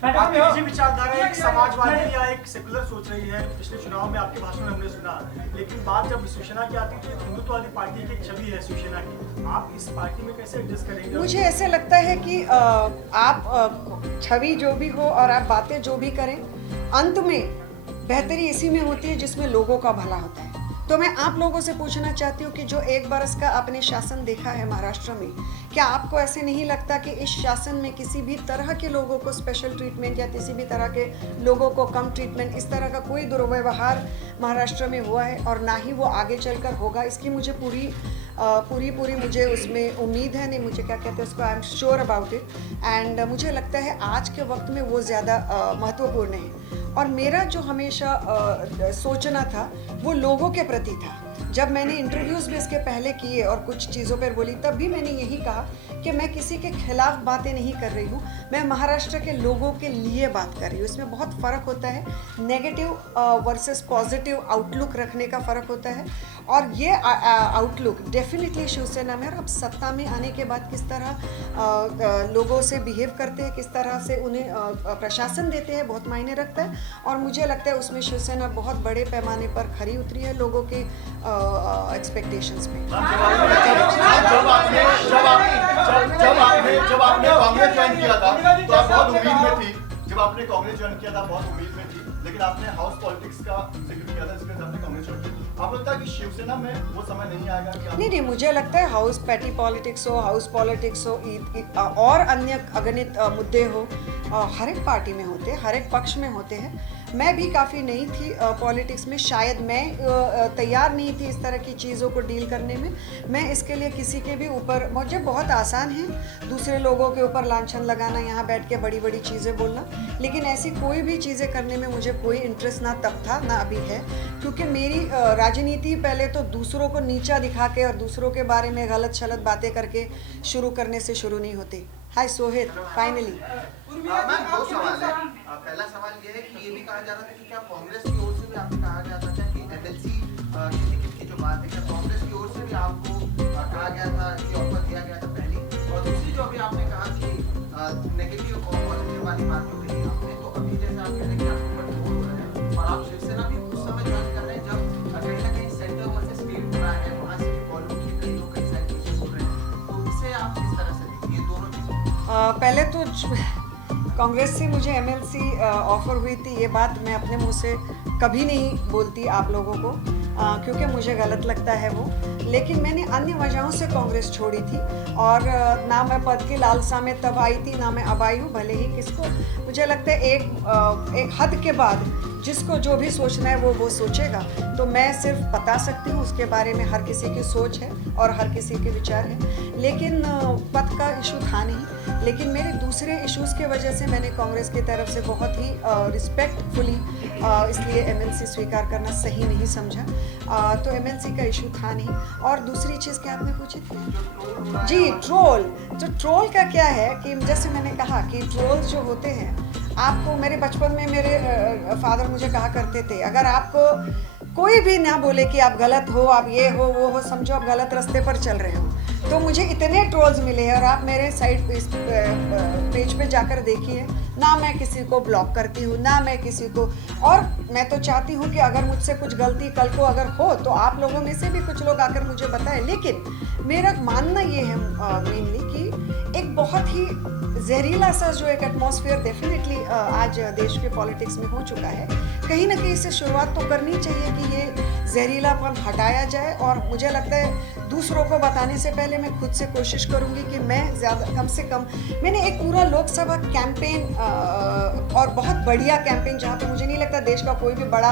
आपकी निजी विचारधारा एक समाजवादी या एक सेकुलर सोच रही है, पिछले चुनाव में आपके भाषण में हमने सुना, लेकिन बात जब शिवसेना की आती है तो हिंदुत्ववादी पार्टी की एक छवि है शिवसेना की, आप इस पार्टी में कैसे एडजस्ट करेंगे? मुझे ऐसे लगता है कि आप छवि जो भी हो और आप बातें जो भी करें, अंत में बेहतरी इसी में होती है जिसमें लोगों का भला होता है। तो मैं आप लोगों से पूछना चाहती हूँ कि जो 1 बरस का आपने शासन देखा है महाराष्ट्र में, क्या आपको ऐसे नहीं लगता कि इस शासन में किसी भी तरह के लोगों को स्पेशल ट्रीटमेंट या किसी भी तरह के लोगों को कम ट्रीटमेंट, इस तरह का कोई दुर्व्यवहार महाराष्ट्र में हुआ है और ना ही वो आगे चलकर होगा? इसकी मुझे पूरी मुझे उसमें उम्मीद है, नहीं मुझे क्या कहते हैं उसको, आई am sure about it. And मुझे लगता है आज के वक्त में वो ज़्यादा महत्वपूर्ण है। और मेरा जो हमेशा सोचना था वो लोगों के प्रति था। जब मैंने इंटरव्यूज़ भी इसके पहले किए और कुछ चीज़ों पर बोली, तब भी मैंने यही कहा कि मैं किसी के खिलाफ बातें नहीं कर रही हूँ, मैं महाराष्ट्र के लोगों के लिए बात कर रही हूँ। इसमें बहुत फ़र्क होता है, नेगेटिव वर्सेस पॉजिटिव आउटलुक रखने का फ़र्क होता है। और ये आउटलुक डेफिनेटली शिवसेना में, और अब सत्ता में आने के बाद किस तरह लोगों से बिहेव करते हैं, किस तरह से उन्हें प्रशासन देते हैं, बहुत मायने रखता है। और मुझे लगता है उसमें शिवसेना बहुत बड़े पैमाने पर खरी उतरी है लोगों के एक्सपेक्टेशंस में। जब आपने कांग्रेस ज्वाइन किया था तो आप बहुत उम्मीद में थी, जब आपने कांग्रेस ज्वाइन किया था बहुत उम्मीद में थी, लेकिन आपने हाउस पॉलिटिक्स का जिक्र किया था, इसके बाद आपने कांग्रेस ज्वाइन किया। आपको लगता है कि शिवसेना में वो समय नहीं आएगा कि नहीं, मुझे लगता है हाउस पैटी पॉलिटिक्स हो, हाउस पॉलिटिक्स हो, और अन्य अगणित मुद्दे हो, हर एक पार्टी में होते हैं, हर एक पक्ष में होते हैं। मैं भी काफ़ी नई थी पॉलिटिक्स में, शायद मैं तैयार नहीं थी इस तरह की चीज़ों को डील करने में। मैं इसके लिए किसी के भी ऊपर, मुझे बहुत आसान है दूसरे लोगों के ऊपर लांछन लगाना, यहाँ बैठ के बड़ी बड़ी चीज़ें बोलना, लेकिन ऐसी कोई भी चीज़ें करने में मुझे कोई इंटरेस्ट ना तब था ना अभी है। क्योंकि मेरी राजनीति पहले तो दूसरों को नीचा दिखा के और दूसरों के बारे में गलत शलत बातें करके शुरू करने से शुरू नहीं होती। हाय सोहित, फाइनली मैम 2 सवाल है। पहला सवाल ये है कि ये भी कहा जा रहा था कि क्या कांग्रेस की ओर से भी आपको कहा गया था कि एमएलसी की टिकट की जो बात है, क्या कांग्रेस की ओर से भी आपको कहा गया था कि ऑफर दिया गया था पहली? और दूसरी जो अभी आपने कहा कि नेगेटिव और पॉजिटिव वाली बात जो कही आपने, तो अभी जैसे आप कह रहे हैं कि आपके ऊपर जोर हो रहा है और आप शिवसेना भी उस समय ज्वाइन कर रहे हैं जब कहीं ना कहीं सेंटर वर्सेस स्टेट हो रहा है, वहाँ से भी फॉलो किए कई लोग कई सारी चीजें बोल रहे हैं, तो इसे आप किस तरह से देखिए ये दोनों चीजें? पहले तो कांग्रेस से मुझे एमएलसी ऑफर हुई थी, ये बात मैं अपने मुंह से कभी नहीं बोलती आप लोगों को, क्योंकि मुझे गलत लगता है वो। लेकिन मैंने अन्य वजहों से कांग्रेस छोड़ी थी, और ना मैं पद की लालसा में तब आई थी, ना मैं अब आई हूँ। भले ही किसको, मुझे लगता है एक हद के बाद जिसको जो भी सोचना है वो सोचेगा। तो मैं सिर्फ बता सकती हूँ, उसके बारे में हर किसी की सोच है और हर किसी के विचार हैं, लेकिन पद का इशू था नहीं। लेकिन मेरे दूसरे इश्यूज़ के वजह से मैंने कांग्रेस की तरफ से बहुत ही रिस्पेक्टफुली इसलिए एमएलसी स्वीकार करना सही नहीं समझा। तो एमएलसी का इशू था नहीं। और दूसरी चीज़ क्या आपने पूछी थी? जी, ट्रोल। तो ट्रोल का क्या है कि जैसे मैंने कहा कि ट्रोल्स जो होते हैं, आपको मेरे बचपन में मेरे फादर मुझे कहा करते थे, अगर आपको कोई भी ना बोले कि आप गलत हो, आप ये हो वो हो, समझो आप गलत रास्ते पर चल रहे हो। तो मुझे इतने ट्रोल्स मिले हैं, और आप मेरे साइड पेज पे जाकर देखिए, ना मैं किसी को ब्लॉक करती हूँ, ना मैं किसी को, और मैं तो चाहती हूँ कि अगर मुझसे कुछ गलती कल को अगर हो तो आप लोगों में से भी कुछ लोग आकर मुझे बताएं। लेकिन मेरा मानना ये है मेनली कि एक बहुत ही जहरीला सा जो एक एटमॉस्फेयर डेफिनेटली आज देश के पॉलिटिक्स में हो चुका है, कहीं ना कहीं से शुरुआत तो करनी चाहिए कि ये जहरीलापन हटाया जाए। और मुझे लगता है दूसरों को बताने से पहले मैं खुद से कोशिश करूंगी कि मैं ज़्यादा कम से कम, मैंने एक पूरा लोकसभा कैंपेन और बहुत बढ़िया कैंपेन, जहाँ पे मुझे नहीं लगता देश का कोई भी बड़ा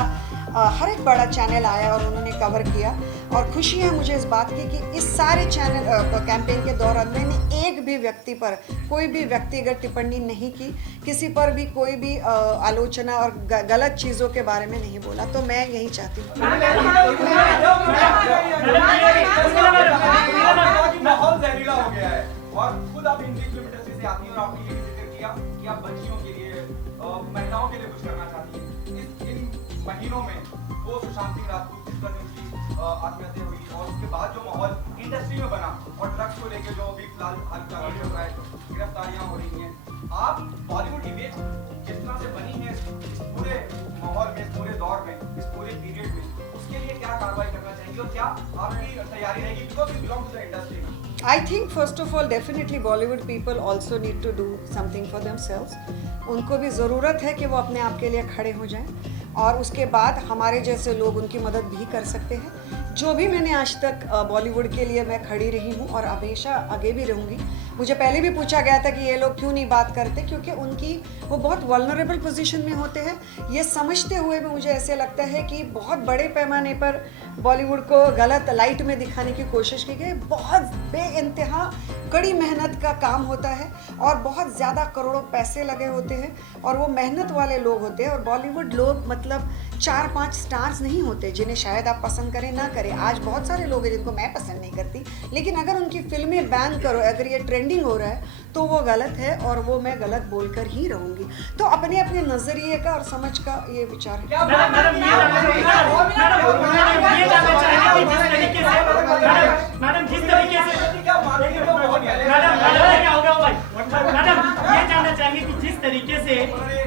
हर एक बड़ा चैनल आया और उन्होंने कवर किया। और खुशी है मुझे इस बात की कि इस सारे चैनल कैंपेन के दौरान मैंने एक भी व्यक्ति पर कोई भी व्यक्तिगत टिप्पणी नहीं की, किसी पर भी कोई भी आलोचना और गलत चीज़ों के बारे में नहीं बोला। तो मैं यही चाहती हूँ। माहौल जहरीला हो गया है, और खुद आप इंग्लिश लिटरेसी से आती हैं और आपने ये भी जिक्र किया कि आप बच्चियों के लिए, महिलाओं के लिए कुछ करना चाहती हैं। इन महीनों में वो सुशांत सिंह राजपूत जिस तरह उनकी आत्महत्या हुई, और उसके बाद जो माहौल इंडस्ट्री में बना, और ड्रग्स को लेकर जो अभी फिलहाल गिरफ्तारियां हो रही हैं, आप बॉलीवुड इमेज जिस तरह से बनी है इस पूरे माहौल में, इस पूरे दौर में, इस पूरे पीरियड में, उसके लिए क्या कार्रवाई करना चाहेंगे और क्या आपकी तैयारी रहेगी, because you belong to the industry? I think first of all definitely Bollywood people also need to do something for themselves. उनको भी ज़रूरत है कि वो अपने आप के लिए खड़े हो जाएं और उसके बाद हमारे जैसे लोग उनकी मदद भी कर सकते हैं। जो भी मैंने आज तक बॉलीवुड के लिए मैं खड़ी रही हूँ और हमेशा आगे भी रहूँगी। मुझे पहले भी पूछा गया था कि ये लोग क्यों नहीं बात करते, क्योंकि उनकी वो बहुत वल्नरेबल पोजीशन में होते हैं। ये समझते हुए भी मुझे ऐसे लगता है कि बहुत बड़े पैमाने पर बॉलीवुड को गलत लाइट में दिखाने की कोशिश की गई। बहुत बेइंतहा कड़ी मेहनत का काम होता है और बहुत ज़्यादा करोड़ों पैसे लगे होते हैं और वो मेहनत वाले लोग होते हैं। और बॉलीवुड लोग मतलब 4-5 स्टार्स नहीं होते जिन्हें शायद आप पसंद करें ना करें। आज बहुत सारे लोग हैं जिनको मैं पसंद नहीं करती, लेकिन अगर उनकी फिल्में बैन करो, अगर ये ट्रेंडिंग हो रहा है तो वो गलत है और वो मैं गलत बोलकर ही रहूँगी। तो अपने अपने नज़रिए का और समझ का ये विचार है। मैडम जिस तरीके से मैडम ये जानना चाहेंगे कि जिस तरीके से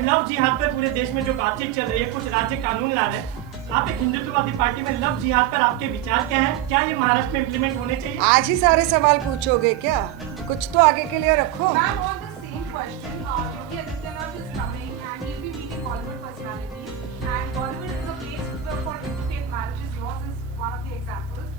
लव जिहाद पर पूरे देश में जो बातचीत चल रही है, कुछ राज्य कानून ला रहे हैं, आप एक हिंदुत्ववादी पार्टी में लव जिहाद पर आपके विचार क्या हैं? क्या ये महाराष्ट्र में इम्प्लीमेंट होने चाहिए? आज ही सारे सवाल पूछोगे क्या? कुछ तो आगे के लिए रखो। Ma'am, on the same question, Yogi Adityanath is coming and he'll be meeting Bollywood personalities. And Bollywood is a place for interfaith marriages. Yours is one of the examples.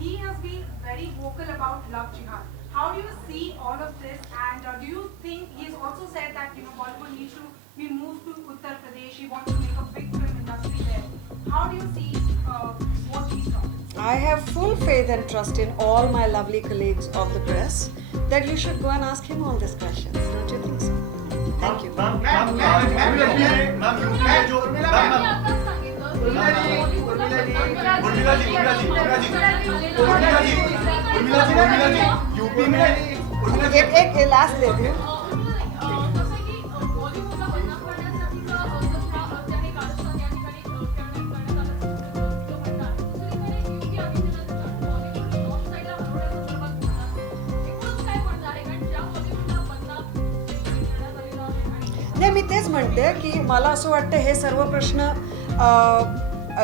He has been very vocal about love jihad. How do you see all of this? And do you think he's also said that Bollywood needs to be moved to Uttar Pradesh? He wants to make a big film industry there. How do you see both these topics? I have full faith and trust in all my lovely colleagues of the press that you should go and ask him all these questions. Don't you think so? Thank you. एक last लेती हूँ। नाही, मी तेच म्हणते की मला असं वाटतं हे सर्व प्रश्न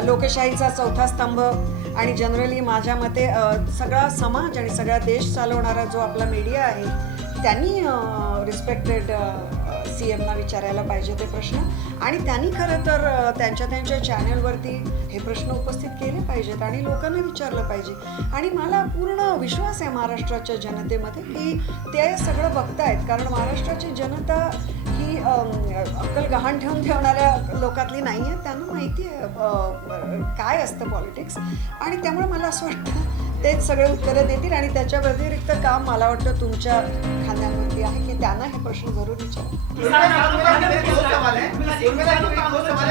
लोकशाहीचा चौथा स्तंभ आणि जनरली माझ्या मते सगळा समाज आणि सगळा देश चालवणारा जो आपला मीडिया आहे त्यांनी रिस्पेक्टेड CMना विचारायला पाहिजे ते प्रश्न आणि त्यांनी खरं तर त्यांच्या चॅनलवरती हे प्रश्न उपस्थित केले पाहिजेत आणि लोकांना विचारलं पाहिजे। आणि मला पूर्ण विश्वास आहे महाराष्ट्राच्या जनतेमध्ये की ते सगळं बघतायत, कारण महाराष्ट्राची जनता ही अक्कल गहाण ठेवून ठेवणाऱ्या लोकातली नाही आहे। त्यांना माहिती आहे काय असतं पॉलिटिक्स आणि त्यामुळे मला असं वाटतं तेच सगळे उत्तरं देतील आणि त्याच्या व्यतिरिक्त काम मला वाटतं तुमच्या खांद्यांवरती आहे की त्यांना हे प्रश्न जरूर विचारा। दो सवाल है।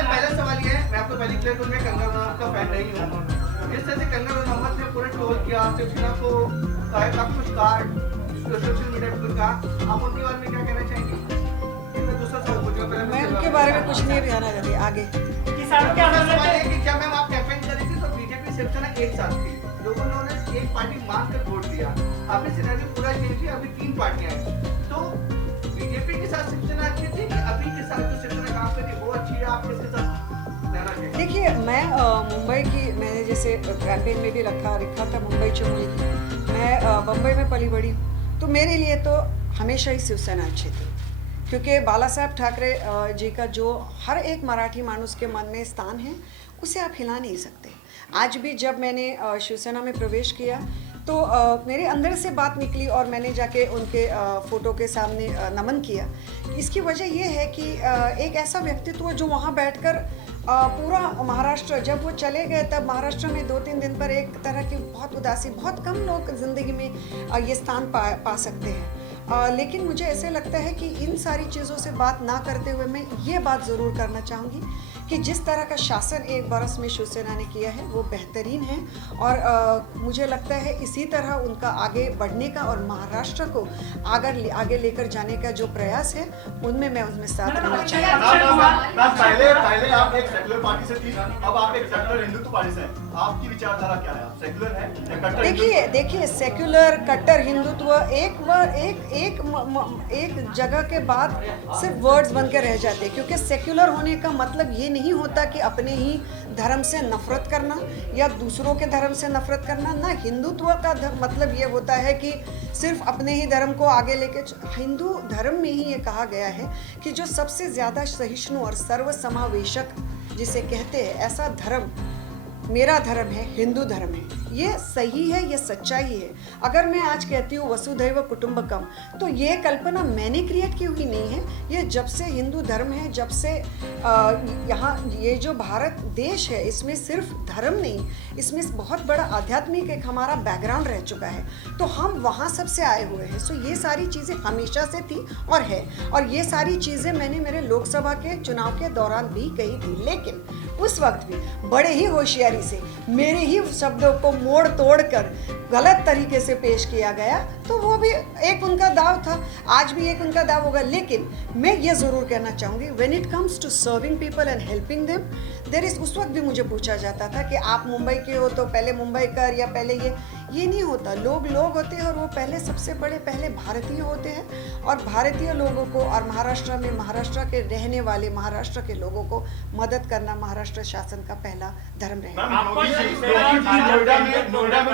पहला सवाल ये है, मैं आपको पहले क्लियर करूँ, मैं कंगना रनौत का फैन नहीं हूँ। जिस तरह से कंगना रनौत ने पूरा ट्रोल किया, शिवसेना को काफी कुछ कहा, सोशल मीडिया पे कुछ कहा, आप उनके बारे में क्या कहना चाहेंगे? दूसरा सवाल पूछूंगा, पहले मैं उनके बारे में कुछ नहीं कहना चाहती। आगे किसानों के आंदोलन सवाल है में कि जब मैम आप कैंपेन कर रही थी तो बीजेपी शिवसेना एक साथ थी, लोगों ने उन्हें एक पार्टी मान कर वोट दिया। आपने सिनेरियो पूरा चेंज किया, अभी 3 पार्टियां हैं। तो बीजेपी के साथ शिवसेना अच्छी थी कि अभी के साथ जो शिवसेना काम कर रही है वो अच्छी है? आप किसके साथ रहना चाहिए? देखिए, मैं मुंबई की, मैंने जैसे कैंपेन में भी रखा था मुंबई चुमुली की, मैं बम्बई में पली बड़ी हूँ, तो मेरे लिए तो हमेशा ही शिवसेना अच्छी थी, क्योंकि बाला साहब ठाकरे जी का जो हर एक मराठी मानुस के मन में स्थान है उसे आप हिला नहीं सकते। आज भी जब मैंने शिवसेना में प्रवेश किया तो मेरे अंदर से बात निकली और मैंने जाके उनके फ़ोटो के सामने नमन किया। इसकी वजह ये है कि एक ऐसा व्यक्तित्व जो वहाँ बैठकर पूरा महाराष्ट्र, जब वो चले गए तब महाराष्ट्र में 2-3 दिन पर एक तरह की बहुत उदासी, बहुत कम लोग ज़िंदगी में ये स्थान पा सकते हैं। लेकिन मुझे ऐसे लगता है कि इन सारी चीज़ों से बात ना करते हुए मैं ये बात ज़रूर करना चाहूँगी कि जिस तरह का शासन एक बरस में शिवसेना ने किया है वो बेहतरीन है, और मुझे लगता है इसी तरह उनका आगे बढ़ने का और महाराष्ट्र को आगे लेकर जाने का जो प्रयास है उनमें मैं उनमें साथ देना चाहूँगी। पहले आप एक सेक्युलर पार्टी से थी, अब आप एक सेक्युलर हिंदुत्व पार्टी से हैं। आपकी विचारधारा क्या है? आप सेक्युलर हैं या कट्टर हिंदुत्व? देखिए सेक्युलर कट्टर हिंदुत्व एक जगह के बाद सिर्फ वर्ड्स बन के रह जाते हैं, क्योंकि सेक्युलर होने का मतलब ये नहीं होता कि अपने ही धर्म से नफरत करना या दूसरों के धर्म से नफरत करना ना। हिंदुत्व का मतलब ये होता है कि सिर्फ अपने ही धर्म को आगे लेके, हिंदू धर्म में ही ये कहा गया है कि जो सबसे ज़्यादा सहिष्णु और सर्वसमावेशक जिसे कहते हैं, ऐसा धर्म मेरा धर्म है, हिंदू धर्म है। ये सही है, ये सच्चाई है। अगर मैं आज कहती हूँ वसुधैव कुटुंबकम, तो ये कल्पना मैंने क्रिएट की हुई नहीं है। ये जब से हिंदू धर्म है, जब से यहाँ ये जो भारत देश है, इसमें सिर्फ धर्म नहीं, इसमें बहुत बड़ा आध्यात्मिक एक हमारा बैकग्राउंड रह चुका है। तो हम वहाँ सबसे आए हुए हैं। सो ये सारी चीज़ें हमेशा से थी और है, और ये सारी चीज़ें मैंने मेरे लोकसभा के चुनाव के दौरान भी कही थी। लेकिन उस वक्त भी बड़े ही होशियारी से मेरे ही शब्दों को मोड़ तोड़ कर गलत तरीके से पेश किया गया, तो वो भी एक उनका दाव था, आज भी एक उनका दाव होगा। लेकिन मैं ये ज़रूर कहना चाहूँगी, when it comes to serving people and helping them, there is, उस वक्त भी मुझे पूछा जाता था कि आप मुंबई के हो तो पहले मुंबई कर, या पहले ये नहीं होता। लोग होते हैं और वो पहले सबसे बड़े पहले भारतीय होते हैं, और भारतीय लोगों को और महाराष्ट्र में महाराष्ट्र के रहने वाले महाराष्ट्र के लोगों को मदद करना महाराष्ट्र शासन का पहला धर्म नोएडा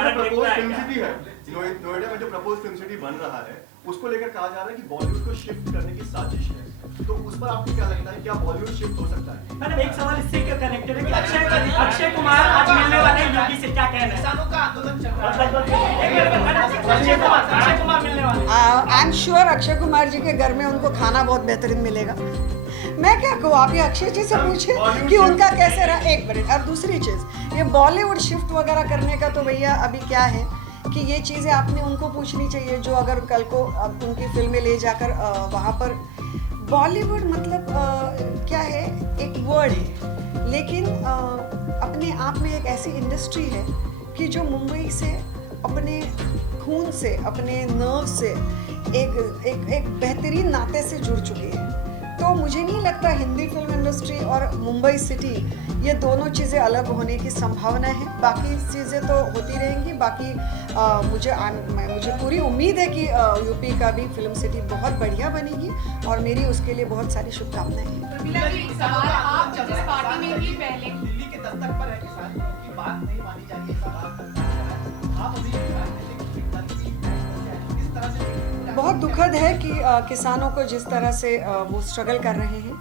में जो प्रपोज फिल्म सिटी बन रहा है, उसको लेकर कहा जा रहा है कि बॉलीवुड को शिफ्ट करने की साजिश है। तो उस पर आपको क्या लगता है, क्या बॉलीवुड शिफ्ट हो सकता है? मैडम एक सवाल इससे क्या कनेक्टेड है कि अक्षय कुमार आज मिलने वाले हैं योगी से, क्या कहना है? किसानों का आंदोलन चल रहा है, अक्षय कुमार मिलने वाले। I am sure Akshay Kumar ji के घर में उनको खाना बहुत बेहतरीन मिलेगा। मैं क्या कहूँ, आप ये अक्षय जी से पूछे कि उनका कैसे रहा। एक मिनट। और दूसरी चीज़, ये बॉलीवुड शिफ्ट वगैरह करने का तो भैया अभी क्या है कि ये चीज़ें आपने उनको पूछनी चाहिए जो अगर कल को उनकी फिल्में ले जाकर वहाँ पर बॉलीवुड मतलब क्या है, एक वर्ड है, लेकिन अपने आप में एक ऐसी इंडस्ट्री है कि जो मुंबई से अपने खून से, अपने नर्व से एक बेहतरीन नाते से जुड़ चुकी है। तो मुझे नहीं लगता हिंदी फिल्म इंडस्ट्री और मुंबई सिटी ये दोनों चीज़ें अलग होने की संभावना है। बाकी चीज़ें तो होती रहेंगी। बाकी मुझे पूरी उम्मीद है कि यूपी का भी फिल्म सिटी बहुत बढ़िया बनेगी, और मेरी उसके लिए बहुत सारी शुभकामनाएं हैं। आप जिस पार्टी में भी पहले दिल्ली के दस्तक पर है किसान की बात नहीं मानी जा रही है, आप अभी किस तरह से बहुत दुखद है कि किसानों को जिस तरह से वो स्ट्रगल कर रहे हैं।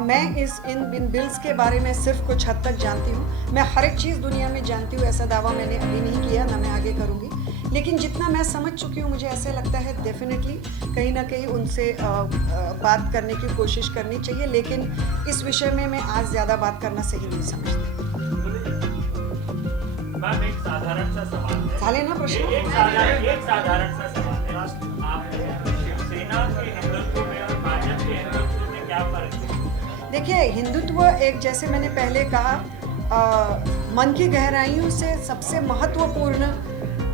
मैं इन बिल्स के बारे में सिर्फ कुछ हद तक जानती हूँ। मैं हर एक चीज़ दुनिया में जानती हूँ, ऐसा दावा मैंने अभी नहीं किया, ना मैं आगे करूँगी। लेकिन जितना मैं समझ चुकी हूँ, मुझे ऐसे लगता है डेफिनेटली कहीं ना कहीं उनसे बात करने की कोशिश करनी चाहिए। लेकिन इस विषय में मैं आज ज़्यादा बात करना सही नहीं समझती। मैम एक साधारण सा सवाल है। झाले ना प्रश्न? एक साधारण सा सवाल है। आप शिवसेना के हिंदुत्व में और भाजपा के हिंदुत्व में क्या फर्क है? देखिए, हिंदुत्व एक, जैसे मैंने पहले कहा, मन की गहराइयों से सबसे महत्वपूर्ण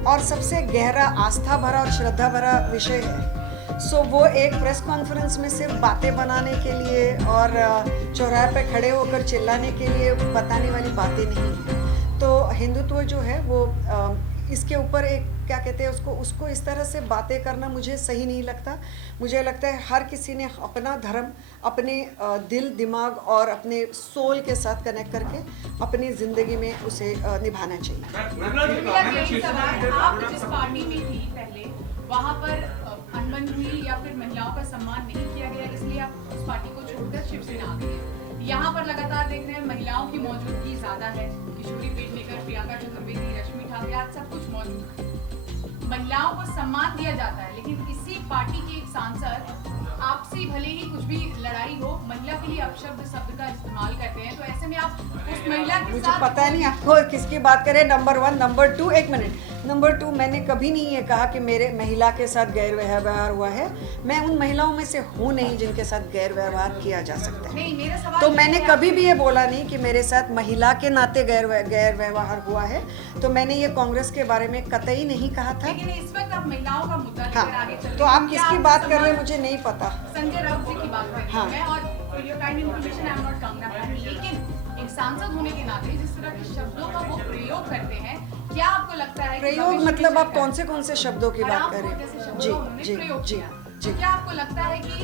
और सबसे गहरा आस्था भरा और श्रद्धा भरा विषय है। सो वो एक प्रेस कॉन्फ्रेंस में सिर्फ बातें बनाने के लिए और चौराहे पे खड़े होकर चिल्लाने के लिए बताने वाली बातें नहीं हैं। तो हिंदुत्व जो है वो इसके ऊपर एक क्या कहते हैं उसको इस तरह से बातें करना मुझे सही नहीं लगता। मुझे लगता है हर किसी ने अपना धर्म अपने दिल, दिमाग और अपने सोल के साथ कनेक्ट करके अपनी ज़िंदगी में उसे निभाना चाहिए। आप जिस पार्टी में थी पहले, वहाँ पर अनबन हुई या फिर महिलाओं का सम्मान नहीं किया गया, इसलिए आप उस पार्टी को छोड़कर शिवसेना आ गए। यहाँ पर लगातार देख रहे हैं महिलाओं की मौजूदगी ज़्यादा है। किशोरी पेडनेकर, प्रियंका चतुर्वेदी, रश्मि ठाकुर, आज सब कुछ मौजूद है। महिलाओं को सम्मान दिया जाता है, लेकिन इसी पार्टी के एक सांसद आपसे भले ही कुछ भी लड़ाई हो, महिला के लिए अपशब्द शब्द का इस्तेमाल करते हैं। तो ऐसे में आप उस महिला के मुझे साथ पता नहीं आपको किसकी बात करें। नंबर 1, नंबर 2, एक मिनट, नंबर 2, मैंने कभी नहीं ये कहा कि मेरे महिला के साथ गैर व्यवहार हुआ है। मैं उन महिलाओं में से हूँ नहीं जिनके साथ गैर व्यवहार किया जा सकता है। नहीं, मेरा सवाल तो ये मैंने है कभी भी ये बोला नहीं कि मेरे साथ महिला के नाते गैर व्यवहार हुआ है। तो मैंने ये कांग्रेस के बारे में कतई नहीं कहा था। लेकिन इस वक्त आप महिलाओं का मुद्दा हाँ, लेकर आगे चल रहे तो हैं। आप किसकी बात कर रहे हैं मुझे नहीं पता। संजय राउत जी की बात कर रही हाँ। हूँ मैं, और your kind information I am not Kangana family, लेकिन एक सांसद होने के नाते जिस तरह के शब्दों का वो प्रयोग करते हैं, क्या आपको लगता है कि प्रयोग भविष्य मतलब में आप कौन से शब्दों की बात कर रहे हरामखोर जैसे हैं? शब्दों जी का उन्होंने जी प्रयोग जी किया। जी। तो क्या आपको लगता है कि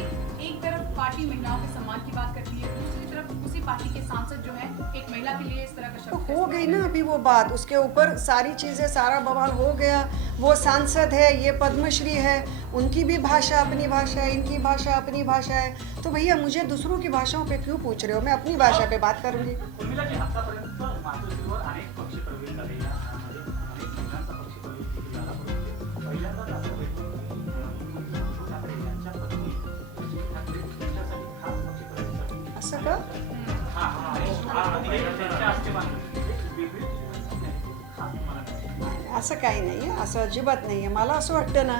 एक तरफ पार्टी महिलाओं के सम्मान की बात करती है, दूसरी तरफ उसी पार्टी के सांसद जो है एक महिला के लिए इस तरह का तो शब्द हो गई ना अभी वो बात, उसके ऊपर सारी चीज़ें, सारा बवाल हो गया। वो सांसद है, ये पद्मश्री है, उनकी भी भाषा अपनी भाषा है, इनकी भाषा अपनी भाषा है। तो भैया मुझे दूसरों की भाषाओं पे क्यों पूछ रहे हो? मैं अपनी भाषा पे बात करूंगी। उर्मिला जी, आतापर्यंत मातोश्रीवर अनेक पक्ष प्रवेश झाले, यामध्ये अनेक महिलांचा पक्ष प्रवेश देखील झाला, परंतु पहिल्यांदाच असं घडलं की उद्धव ठाकरे यांच्या पत्नी सुनील ठाकरे यांच्यासाठी खास पक्ष प्रवेशासाठी असं का? त्यांच्या हस्ते बांधलं एक वेगळी खास मला असं काही नाही आहे, असं अजिबात नाही आहे. मला असं वाटतं ना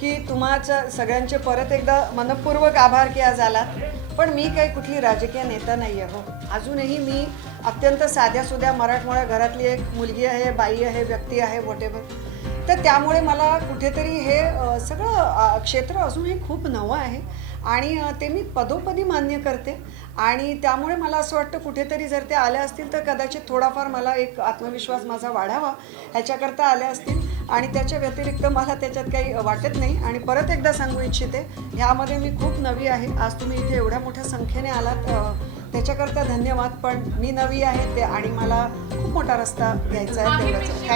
की तुम्हाच्या सगळ्यांचे परत एकदा मनपूर्वक आभार की आज आलात. पण मी काही कुठली राजकीय नेता नाही आहे हो. अजूनही मी अत्यंत साध्यासुध्या मराठमोळ्या घरातली एक मुलगी आहे, बाई आहे, व्यक्ती आहे, व्हॉटेवर. तर त्यामुळे मला कुठेतरी हे सगळं क्षेत्र अजूनही खूप नवं आहे आणि ते मी पदोपदी मान्य करते आणि त्यामुळे मला असं वाटतं कुठेतरी जर ते आल्या असतील तर कदाचित थोडाफार मला एक आत्मविश्वास माझा वाढावा ह्याच्याकरता आल्या असतील आणि त्याच्या व्यतिरिक्त मला त्याच्यात काही वाटत नाही. आणि परत एकदा सांगू इच्छिते, ह्यामध्ये मी खूप नवी आहे. आज तुम्ही इथे एवढ्या मोठ्या संख्येने आलात त्याच्याकरता धन्यवाद. पण मी नवी आहे ते आणि मला खूप मोठा रस्ता घ्यायचा आहे तेवढंच.